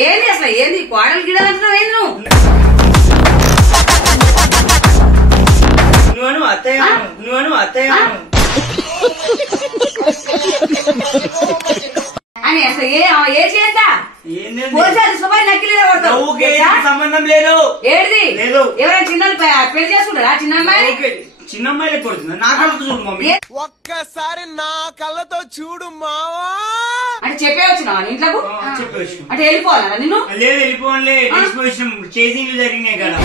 ఏంది అసలు ఏంది కోడలు గిడ అంటున్నావు ఏంది నువ్వు అత్తయ్య అని అసలు ఏ చేస్తా సంబంధం లేదు. ఏది ఎవరైనా చిన్నలు పెళ్లి చేసుకుంటారా? చిన్నమ్మాయిలే కొడుతుంది. నా కళ్ళతో చూడు మమ్మీ, ఒక్కసారి నా కళ్ళతో చూడు మావా అంటే చెప్పే వచ్చినావా ఇంట్లోకు? చెప్పేసి అంటే వెళ్ళిపోవాలా నిన్ను? లేదు వెళ్ళిపోలే, డిస్పోజిషన్ చేసింగ్లు జరిగినాయి కదా.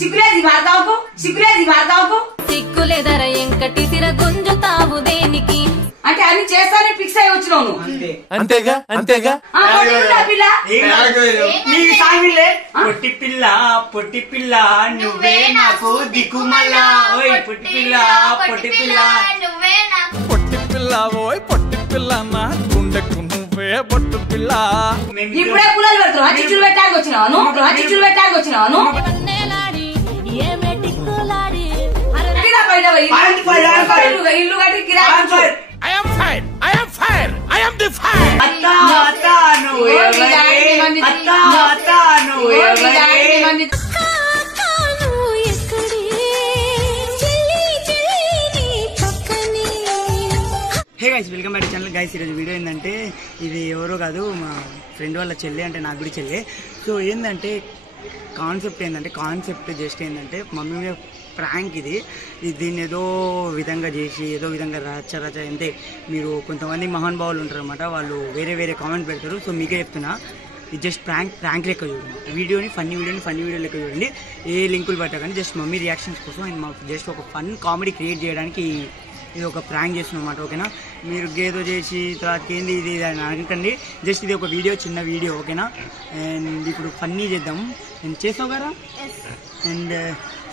సిగ్గులేదు భారతావుకు సిగ్గులేదర ఎంకటి సిర గుంజుతావు దేనికి? అంటే అన్ని చేస్తానే ఫిక్స్ అయి వచ్చినావు. అంతేగా పొట్టి పిల్ల నువ్వే నాకు దిక్కుమల్లా. ఓయ్ పొట్టి పిల్ల ఓయ్ పొట్టి పిల్ల నా గుండెకు నువ్వే పొట్టు పిల్ల. ఇప్పుడే పుల్లలు పెడుతున్నావు, చిచ్చులు పెట్టడానికి వచ్చినావు. ఇల్లు కట్టి కిరాయి hey guys, welcome back to channel. Guys ఈరోజు వీడియో ఏంటంటే ఇది ఎవరో కాదు, మా ఫ్రెండ్ వాళ్ళ చెల్లె, అంటే నాకు కూడా చెల్లె. సో ఏంటంటే కాన్సెప్ట్ జస్ట్ ఏంటంటే మమ్మీ మీద ప్రాంక్ ఇది. దీన్ని ఏదో విధంగా చేసి ఏదో విధంగా రచ్చ అంతే. మీరు కొంతమంది మహానుభావులు ఉంటారు అనమాట, వాళ్ళు వేరే కామెంట్ పెడతారు. సో మీకే చెప్తున్నా, ఇది జస్ట్ ప్రాంక్ లెక్క చూడండి. ఫన్నీ వీడియో లెక్క చూడండి. ఏ లింకులు పెట్టకండి, జస్ట్ మమ్మీ రియాక్షన్స్ కోసం అండ్ మాకు జస్ట్ ఒక ఫన్ కామెడీ క్రియేట్ చేయడానికి ఇది ఒక ప్రాంక్ చేస్తున్నాం అన్నమాట. ఓకేనా? మీరు గేదో చేసి తర్వాత ఏంది ఇది అని అనుకండి. జస్ట్ ఇది ఒక చిన్న వీడియో. ఓకేనా? అండ్ ఇప్పుడు ఫన్నీ చేద్దాం. నేను చేస్తావు కదా? అండ్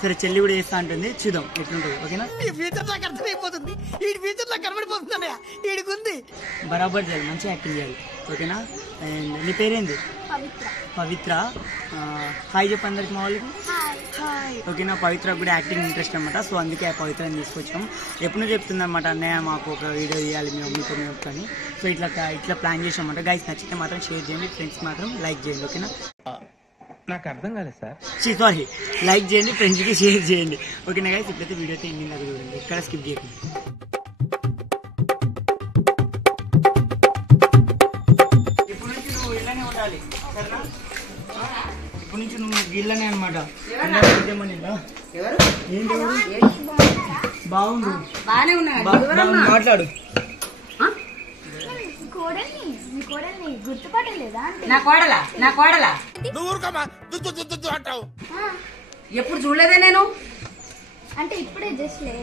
సరే, చెల్లి కూడా చేస్తా అంటుంది, చూద్దాం ఎట్లుంటుంది. ఓకేనా? ఈ ఫ్యూచర్ నాకు అర్థమైపోతుంది, ఈ ఫ్యూచర్ నాకు కనబడిపోతుంది. ఈడికుంది బరాబర్ చేయాలి, మంచిగా యాక్టింగ్ చేయాలి. ఓకేనా? అండ్ నీ పేరేంది? పవిత్ర. హాయ్ చెప్పు అందరికి, మా వాళ్ళకి హాయ్. ఓకేనా? పవిత్ర కూడా యాక్టింగ్ ఇంట్రెస్ట్ అనమాట. సో అందుకే ఆ పవిత్రని తీసుకొచ్చాం. ఎప్పుడు చెప్తుంది అనమాట, అన్నయ్య మాకు ఒక వీడియో చేయాలి మేము కానీ. సో ఇట్లా ప్లాన్ చేసామన్నమాట. గైస్ నచ్చితే మాత్రం షేర్ చేయండి, ఫ్రెండ్స్ మాత్రం లైక్ చేయండి. ఓకేనా? నాకు అర్థం కాలేదు సార్. సారీ, లైక్ చేయండి, ఫ్రెండ్స్కి షేర్ చేయండి. ఓకేనా గైస్? ఇప్పుడైతే వీడియో అయితే ఎండింగ్ అది చూడండి, ఇక్కడ స్కిప్ చేయకండి. ఇప్పుడు నుంచి నువ్వు ఇళ్ళనే ఉండాలి, సరేనా? ఇప్పుడు నుంచి నువ్వు ఇళ్ళనే అనమాట. బాగుంది, మాట్లాడు. నా కోడలా ఎప్పుడు చూడలేదే నేను. అంటే ఇప్పుడే జస్ట్లే.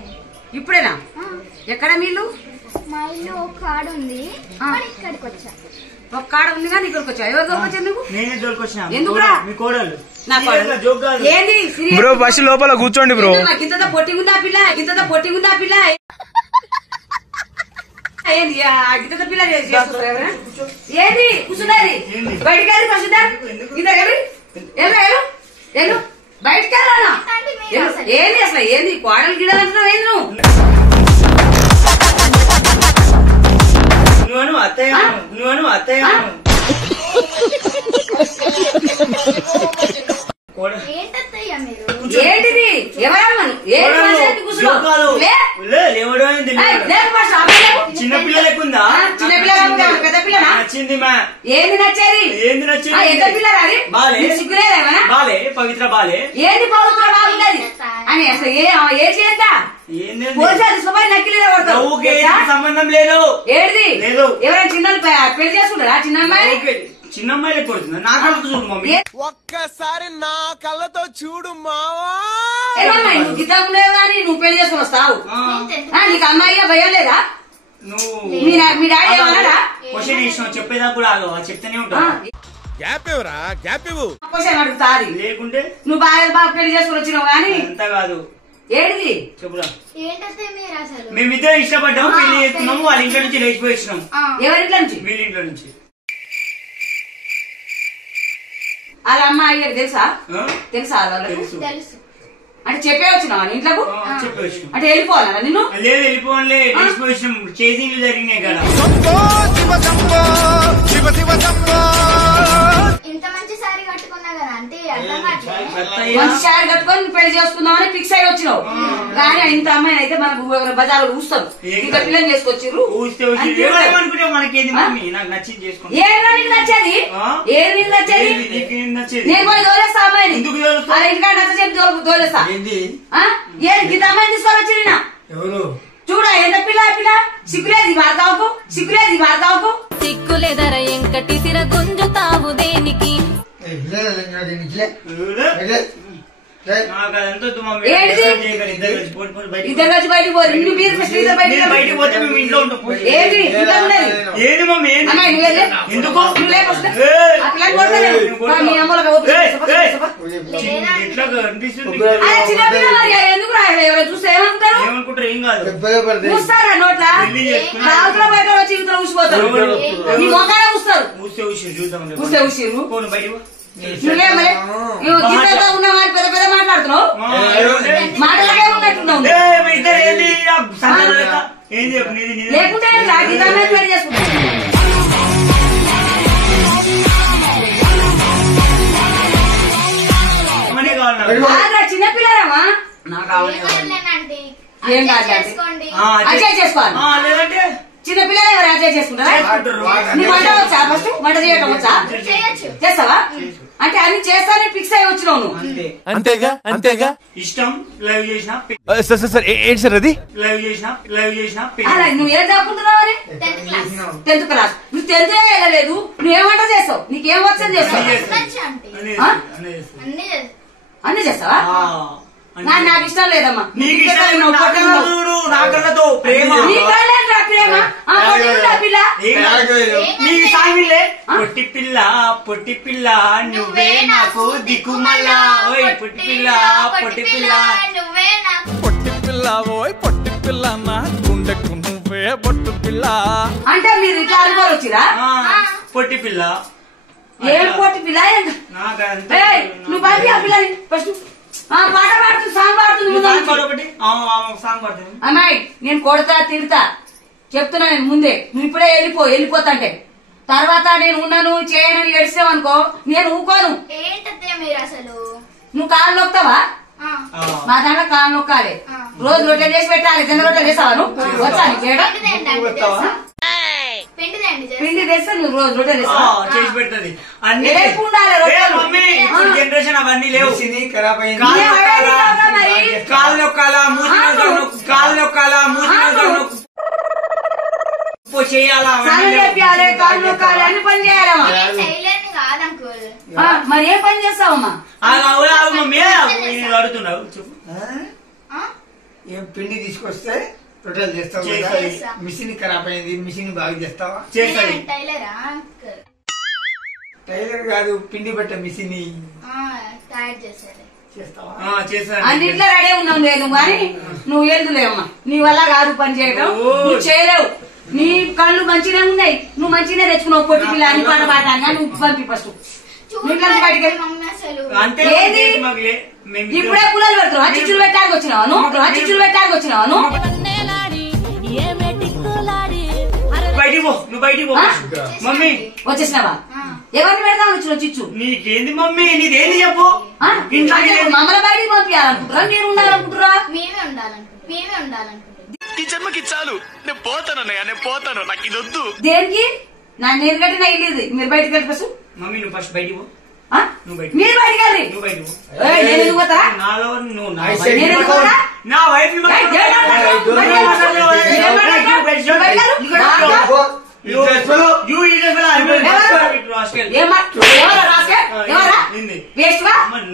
ఇప్పుడేనా? ఎక్కడ మీళ్ళు? మా ఇల్లు ఒక కాడ ఉంది, ఇక్కడికి వచ్చా. ఒక కాడ ఉంది కానీ ఇక్కడికి వచ్చా. ఎవరు దొరకొచ్చా నువ్వు? నేనే దొరికొచ్చినా. ఎందుకురా? మీ కోడలు. ఏంది బ్రో, బస్ లోపల కూర్చోండి బ్రో. ఇంత పొట్టిగుందా పిల్ల? ఏంది పిల్ల ఏంది కూర్చున్నది? బయటికి వెళ్ళి బయటికి వెళ్ళాలా? ఏంది అసలు ఏంది కోడలు గిడ అంటున్నావు ఏంది నువ్వు అత్తయ్య ఏంటిది? చిన్నపిల్ల లేకుందా? పెద్ద పిల్ల నచ్చింది. ఏంది నచ్చేది? ఎంత పిల్ల సిగ్గులేదేమన్నా? బాలే పవిత్ర బాలే. ఏంది పవిత్ర బాగుంటది అని అసలు ఏ చేస్తా సంబంధం లేదు. ఏది ఎవరైనా చిన్నలు పెళ్లి చేసుకుంటారా? చిన్నమ్మాయిలే కొడుతుంది. నా కళ్ళతో చూడు మమ్మీ, ఒక్కసారి నా కళ్ళతో చూడు మావా. నువ్వు గిద్దం లేవు కానీ నువ్వు పెళ్లి చేసుకుని వస్తావు. నీకు అమ్మాయిగా భయం లేదా? నువ్వు మీ డాడీ ఏమన్నాడా? క్వశ్చన్ ఇచ్చినావు, చెప్పేదా కూడా ఆగవా? చెప్తానే ఉంటావు. క్వశ్చన్ అడుగుతాది లేకుంటే నువ్వు బాగా పెళ్లి చేసుకుని వచ్చినావు కానీ అంత కాదు. ఏంటిది చెప్పురా. అసలు మేమిద్దరం ఇష్టపడ్డాము, పెళ్లి చేసుకున్నాము. వాళ్ళ ఇంట్లో నుంచి లేచిపోయి వచ్చినాం. ఎవరింట్లో నుంచి? వీళ్ళ ఇంట్లో నుంచి. వాళ్ళ అమ్మ అయ్యారు తెలుసా? వాళ్ళకు తెలుసు. అంటే చెప్పే వచ్చినావా ఇంట్లోకు? చెప్పి వచ్చినాం. అంటే వెళ్ళిపోవాలా నిన్ను? లేదు వెళ్ళిపోలే, డిస్పోజిషన్ చేసింగ్లు జరిగినాయి కదా. మంచి షాడ్ కట్టుకొని పెళ్లి చేసుకుందామని ఫిక్స్ అయ్యి వచ్చినావు. కానీ ఇంత అమ్మాయి అయితే మనకు బజార్లో ఊస్తారు. ఇంకా పిల్లని చేసుకొచ్చిర్రు. ఏదో నీకు నచ్చేది, ఏది నీకు నచ్చేది? నేను పోయి తోలేస్తా అమ్మాయిని. అలా ఇంటికాడ నచ్చ చెప్పి తోలేస్తా. ఏది ఇంత అమ్మాయిని తీసుకొని వచ్చిన చూడ ఎంత పిల్ల పిల్ల. సిగ్గులేదు భార్గవకు, సిగ్గులేదు భార్గవకు. సిగ్గులేదర ఎంకటి సిర గుంజుతావు దేనికి? ఇద్దరు వచ్చి బయటకు పోరు. ఇల్లు మీరు బయటకు పోతే ఏంటి ఏది మమ్మీ ఎందుకు చిన్నపిల్ల మరి ఎందుకు రాయాలి? ఎవరైనా చూస్తే ఏమనుకుంటారు? ఏమనుకుంటారు? ఏం కాదు, చూస్తారా నోట్లా రావులో బయట వచ్చి ఇంట్లో ఊసిపోతారు. నీ మొఖానే ఊస్తారు. ఊస్తే ఊసిరు నువ్వేమలే నువ్వు గిన్నెలో ఉన్నావా? పెద్ద పెద్ద మాట్లాడుతున్నావు. మాటలాగే ఉన్నట్టున్నావు. లేకుంటే గీతాన్ని పెళ్లి చేసుకుంటావు. చిన్నపిల్లరామా? ఏం కాదు అజయ్ చేసుకోవాలి. లేదంటే చిన్నపిల్లలు ఎవరు అజయ్ చేసుకుంటారా? నీకు వంట వచ్చా? ఫస్ట్ వంట చేయడం వచ్చా? చేస్తావా? అంటే అన్ని చేస్తానే ఫిక్స్ అయ్యి వచ్చినావు నువ్వు. అంతేగా అంతేగా ఇష్టం లైవ్ చేసిన సార్ ఏంటి సార్ అది లైవ్ చేసిన నువ్వు ఏం చదువుకుంటున్నావు? అని 10th క్లాస్. నువ్వు 10th వెళ్ళలేదు. నువ్వేమంట చేస్తావు? నీకేం వచ్చని చేస్తావు? అన్ని చేస్తావా? నాకు ఇష్టం లేదమ్మా. నీకు నాకళ్ళతో ప్రేమ పొట్టి పిల్ల పొట్టి పిల్ల నువ్వే నాకు దిక్కుమల్లా. ఓయ్ పొట్టి పిల్ల పొట్టి పిల్ల పొట్టి పిల్ల ఓయ్ పొట్టి పిల్ల నా గుండెకు నువ్వే పొట్టు పిల్ల. అంటే మీరు ఇట్లా అనుకోని వచ్చిరా? పొట్టి పిల్ల ఏం పొట్టి పిల్ల? నువ్వు పంపి ఆ పిల్లని ఫస్ట్. పాట పాడుతుంది, సాంగ్ పాడుతుంది. అమ్మాయి నేను కొడతా తిడతా చెప్తున్నా నేను ముందే. నువ్వు ఇప్పుడే వెళ్ళిపోతా అంటే తర్వాత నేను ఉన్నాను చేయనని ఏడిస్తావు అనుకో, నేను ఊకోను. నువ్వు కాళ్ళు నొక్తావా? మా దాంట్లో కాళ్ళు నొక్కాలి. రోజు రొట్టెలు చేసి పెట్టాలి. జొన్న రొట్టెలు చేస్తావా? నువ్వు వచ్చా చేయడం? పిండి తెస్తే నువ్వు రోజు రొట్టెలు చేసి పెడుతుంది. జనరేషన్ అవన్నీ లేవు. కాలు నొక్కాలా, మూతి కాలు నొక్కాలా, మూతి చేయాలా, కాళ్ళు నొక్కాలి, అన్ని పని చేయాలమ్మా. మరి ఏం పని చేస్తావమ్మా? అడుగుతున్నావు చెప్పు. ఏం పిండి తీసుకొస్తే రొట్టెలు చేస్తావు? మిషన్ ఖరాబ్ అయింది, మిషన్ బాగా చేస్తావా? టైలర్ కాదు, పిండి బట్ట మిషన్ చేస్తావా? అన్నింట్లో రెడీ ఉన్నావు లేదు కానీ నువ్వు ఎందులేవమ్మా. నీ వల్ల కాదు పని చేయడం. నువ్వు చేయలేవు. నీ కళ్ళు మంచిగా ఉన్నాయి. నువ్వు మంచిగా తెచ్చుకున్నావు. పొట్టి పిల్ల అని పాట పాడాను. నువ్వు పంపి ఫస్ట్ బయటకి. ఏది ఇప్పుడే పుల్లలు పెడతావు? చిచ్చులు పెట్టడానికి వచ్చినావా నువ్వు? చిచ్చులు పెట్టడానికి వచ్చినావా నువ్వు? మమ్మీ వచ్చేసినావా? ఎవరిని పెడతావు వచ్చినావు చిచ్చు? నీకేంది మమ్మీ? నీదేంది చెప్పు. మమ్మల్ని బయటికి పంపించాలనుకుంటారా? మీరు ఉండాలనుకుంటారా? మేమే ఉండాలనుకుంటున్నాం. ఈ జన్మకి చాలు, నేను పోతాను అన్నయ్య, నేను పోతాను, నాకు ఇది వద్దు. దేనికి? నా నేను కట్టిన ఇల్లు ఇది. మీరు బయటకు వెళ్ళి ఫస్ట్. మమ్మీ నువ్వు ఫస్ట్ బయటికి పో. మీరు బయటకు వెళ్ళి. నువ్వు బయటకు పో. నేను ఎందుకు పోతారా? నా వైఫ్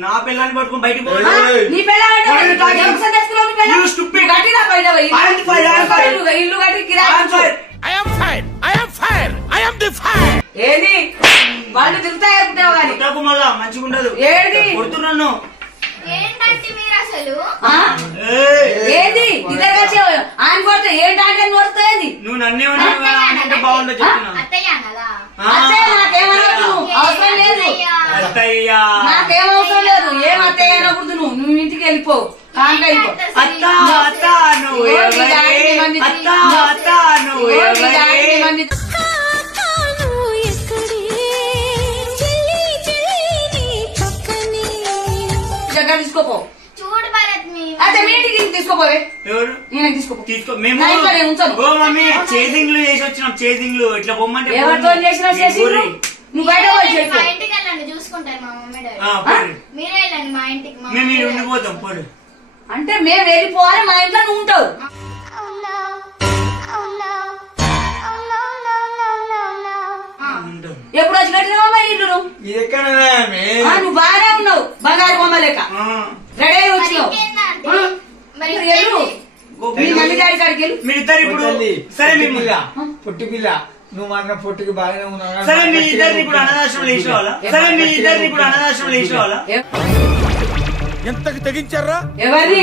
నా పిల్లని పట్టుకుని బయటికి పో. నీ ఇల్లు కట్టి కిరాయి ఏది వాళ్ళు తిరుగుతాయి మళ్ళా మంచిగా ఉండదు. ఏది కొడుతున్నాను. ఏంటంటే మీరు అసలు ఏది ఇద్దరు కలిసి ఆయన కొడితే ఏంటంటే కొడుతుంది. నువ్వు నన్నే అంటే బాగుండదు చెప్తున్నా. నాకేమనవద్దు, అవసరం లేదు. నాకేం అవసరం లేదు. ఏం అత్తయ్య అనకూడదు. నువ్వు ఇంటికి వెళ్ళిపో. తీసుకోపో. చూడు భరత్ అదే మీ ఇంటికి తీసుకోపోవే. ఎవరు నేను తీసుకోపో. తీసుకో. మేము నా ఇంట్లో నేను ఉంచాను. ఓ మమ్మీ చేసింగ్లు చేసి వచ్చినాం. చేసింగ్లు ఇట్లా బొమ్మంటే ఎవరితో చేసినా చేసింగ్లు? నువ్వు బయట పోయి మా చేసుకో. ఇంటికి వెళ్ళండి చూసుకుంటారు మా మమ్మీ డాడీ. మీరే వెళ్ళండి మా ఇంటికి. మా మేము మమ్మీ మీరు డాడీ. ఉండిపోతాం పోడు. అంటే మేము వెళ్ళిపోవాలి, మా ఇంట్లో నువ్వు ఉంటావు. ఎప్పుడు వచ్చి కట్టినావా మా ఇల్లు? ఇది ఎక్కడ నువ్వు బాగానే ఉన్నావు, బంగారు బొమ్మ లెక్క రెడీ అయి మరి వచ్చినావు. ఇంకేందా ఆంటీ? మరి మరి వెళ్ళు. మీ మమ్మీ డాడీ కాడికి వెళ్ళు. మీరిద్దరు ఇప్పుడు సరే మేము పొట్టి పిల్ల నువ్వు అన్న పొట్టికి బాగానే ఉన్నావు. సరే మీ ఇద్దరిని ఇప్పుడు అనాథాశ్రమంలో వేసుకోవాలా? సరే మీ ఇద్దరిని ఇప్పుడు అనాథాశ్రమంలో వేసుకోవాలా? ఎంతకు తెగించారా? ఎవరిని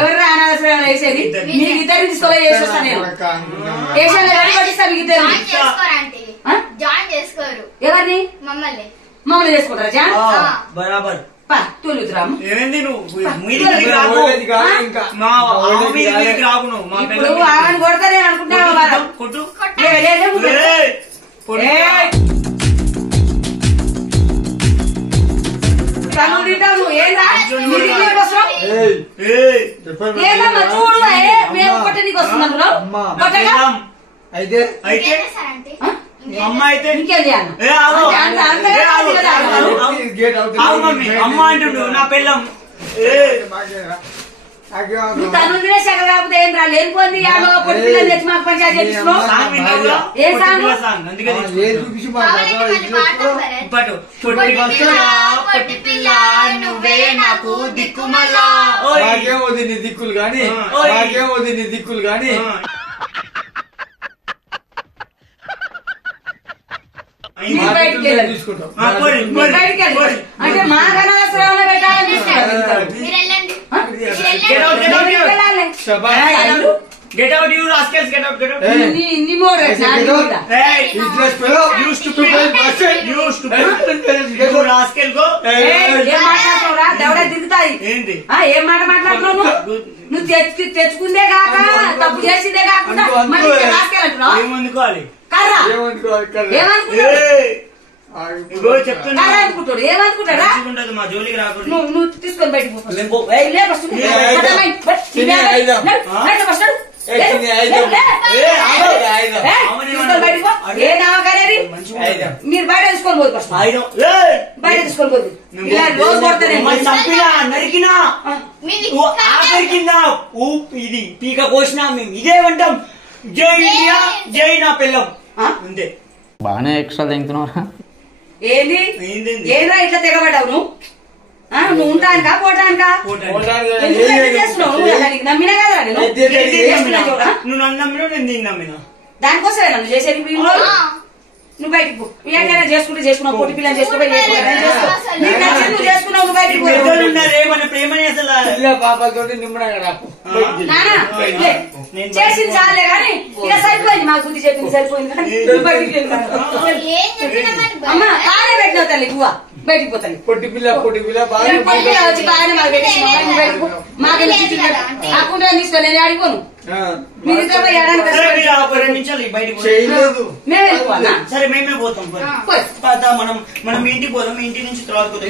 ఎవరు అనాథాశ్రమంలో వేసేది? మీకు ఇద్దరిని తీసుకోవాలి చేసి వస్తాను నేను. స్టేషన్లో రెడీ పట్టిస్తా మీకు ఇద్దరిని. జాయిన్ చేసుకోరు ఆంటీ. జాయిన్ చేసుకోరు. ఎవరిని? మమ్మల్ని మమ్మల్ని చేసుకుంటారా జాన్? బరాబర్. తోలుతురాము. ఏమైంది నువ్వు మీదికి రాకు. మా అమ్మ మీదికి రాకు నువ్వు. మా ఇప్పుడు ఆమెను కొడతా నేను అనుకుంటున్నా. కొట్టు. నువ్వు ఏందా ఏదమ్మా చూడు. మేము కొట్టే నీకు వస్తున్నాం. అయితే అయితే సార్ ఆంటీ అమ్మ అయితే ఇంకేం చేయాలి? గేట్ అమ్మ అంటుండు నా పెళ్ళం. తనుందినే సగం కాకపోతే ఏం రా లేనిపోయింది. పొట్టి పిల్లలు తెచ్చి మాకు పంచాయతీ చేపిస్తున్నావు. ఏ సాంగ్? అందుకే చూపించి మళ్ళీ పాడతాం భరత్. పట్టు. పొట్టి పిల్ల నువ్వే నాకు దిక్కుమల్లా. నాకేం వద్దు నీ దిక్కులు గాని, నాకేం వద్దు నీ దిక్కులు గాని. బయటికి వెళ్ళాలి. బయటికి వెళ్ళాలి అంటే మా గణాశ్రమంలో పెట్టాలని చూస్తున్నారు. మీరు వెళ్ళండి. Get out, you rascals! Get out! Get out! ఇన్ని mode Hey, you stupid! You stupid! You rascal, go! ఏం మాట్లాడుతున్నావురా? దవడ దిగుతాయి. ఏంటి? ఏం మాట మాట్లాడుతున్నావు నువ్వు? తెచ్చుకుందే కాక తప్పు చేసిందే కాకుండా మళ్ళీ రాసుకెళ్ళంటున్నావు. ఏమనుకోవాలి? కర్రా ఏమనుకుంటాడు? ఇగో చెప్తున్నా. కర్రా అనుకుంటాడు. ఏమనుకుంటాడా? ఉండదు మా జోలికి రాకూడదు. నువ్వు తీసుకొని బయటకు పో. మీరు బయట తీసుకొని పోదు ఫస్ట్. బయట తీసుకొని పోదు. ఇలా రోజు కొడతానే చంపినా నరికినా ఆఖరికిందా ఇది పీక కోసినా మేము ఇదే అంటాం. జై ఇండియా, జై నా పిల్లం అంతే. బాగానే ఎక్స్ట్రా తింటున్నారా? ఏంది ఏంద్రా ఇట్లా తెగబడ్డావు నువ్వు? నువ్వు ఉంటానుకా పోటానుకా? చేస్తున్నావు నమ్మినా కదా నేను. నువ్వు నన్ను నమ్మినా నేను దీన్ని నమ్మినా. దానికోసమే నన్ను చేసేది. నువ్వు బయటికి పో. ఎక్కడైనా చేసుకుంటే చేసుకున్నావు. పొట్టి పిల్లని చేసుకోవాలి. నువ్వు చేసుకున్నావు. నువ్వు బయటికి ఉన్నారే మన ప్రేమని అసలు పాపతో నిమ్మడంగా చేసింది చాలే కానీ ఇక సరిపోయింది. మాకు బుద్ధి చెప్పింది సరిపోయింది కానీ నువ్వు బయటికి వెళ్ళి అమ్మ కానే పెట్టినావు తల్లి. గువ్వ బయటికి పోతాను. పొట్టి పిల్ల బాగా వచ్చి బాగానే మాకు పెట్టేసి మాకు కాకుండా తీసుకో. నేను ఆడిపోను. మీరు ఇద్దరు రెండు నిమిషాలు బయటకు చేయలేదు. మేము వెళ్ళిపోవాలా? సరే మేమే పోతాం. మనం ఇంటికి పోదాం. మీ ఇంటి నుంచి తర్వాత పోతాం.